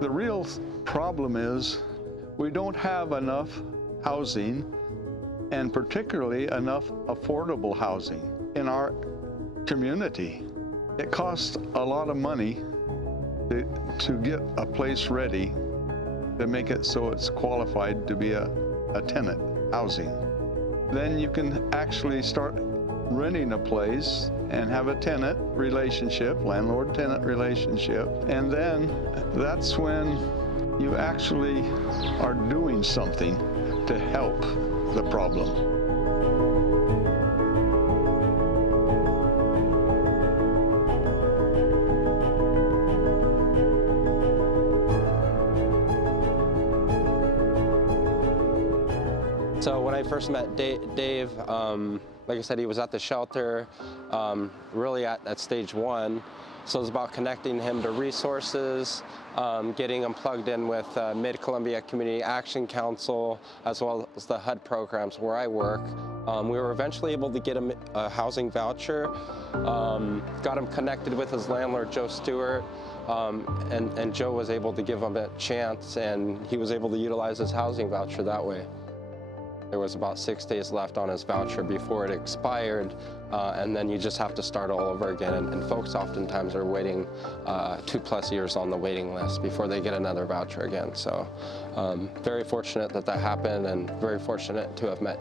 The real problem is we don't have enough housing, and particularly enough affordable housing in our community. It costs a lot of money to get a place ready to make it so it's qualified to be a tenant housing. Then you can actually start renting a place and have a tenant relationship, landlord-tenant relationship, and then that's when you actually are doing something to help the problem. So when I first met Dave, like I said, he was at the shelter, really at stage 1. So it was about connecting him to resources, getting him plugged in with Mid-Columbia Community Action Council, as well as the HUD programs where I work. We were eventually able to get him a housing voucher, got him connected with his landlord, Joe Stewart, and Joe was able to give him a chance, and he was able to utilize his housing voucher that way. There was about 6 days left on his voucher before it expired, and then you just have to start all over again. And folks oftentimes are waiting 2+ years on the waiting list before they get another voucher again. So very fortunate that that happened, and very fortunate to have met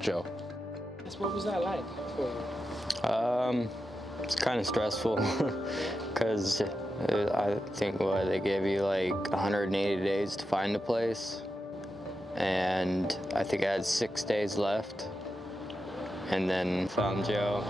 Joe. What was that like for you? It's kind of stressful because I think they gave you like 180 days to find a place. And I think I had 6 days left, and then found Joe.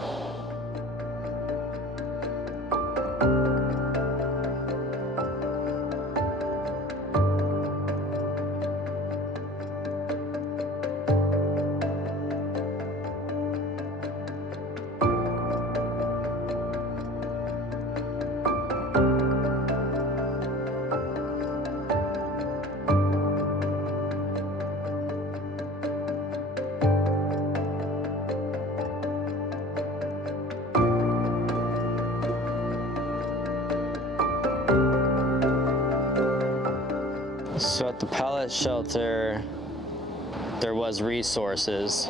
So at the Pallet Shelter, there was resources,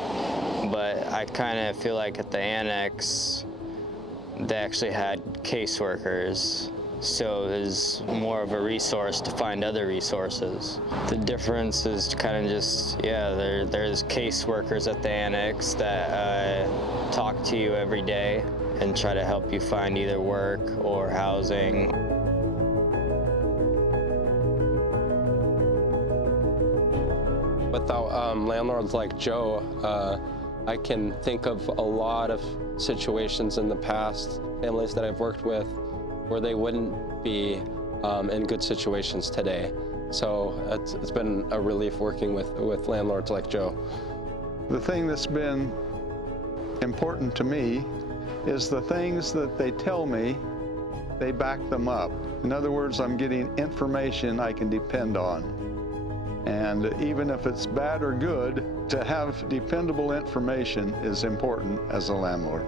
but I kind of feel like at the Annex, they actually had caseworkers. So it was more of a resource to find other resources. The difference is kind of just, there's caseworkers at the Annex that talk to you every day and try to help you find either work or housing. Without landlords like Joe, I can think of a lot of situations in the past, families that I've worked with, where they wouldn't be in good situations today. So it's been a relief working with landlords like Joe. The thing that's been important to me is the things that they tell me, they back them up. In other words, I'm getting information I can depend on. And even if it's bad or good, to have dependable information is important as a landlord.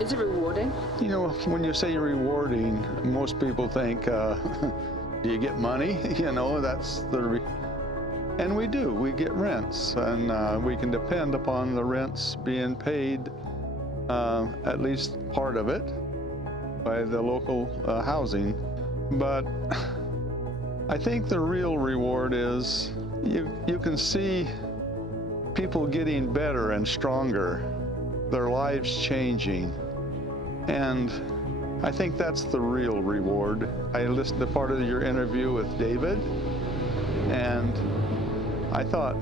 Is it rewarding? You know, when you say rewarding, most people think, do you get money? You know, that's and we do. We get rents, and we can depend upon the rents being paid, at least part of it, by the local housing. But I think the real reward is you can see people getting better and stronger, their lives changing, and I think that's the real reward. I listened to part of your interview with David, and I thought,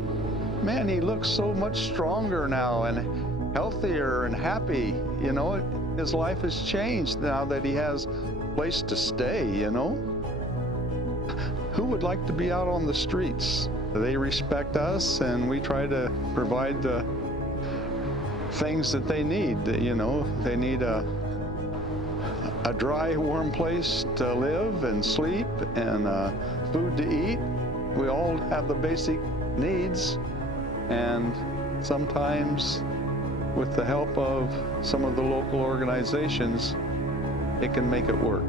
man, he looks so much stronger now and healthier and happy. You know, his life has changed now that he has a place to stay, you know. Who would like to be out on the streets? They respect us, and we try to provide the things that they need. You know, they need a dry, warm place to live and sleep, and food to eat. We all have the basic needs, and sometimes with the help of some of the local organizations, it can make it work.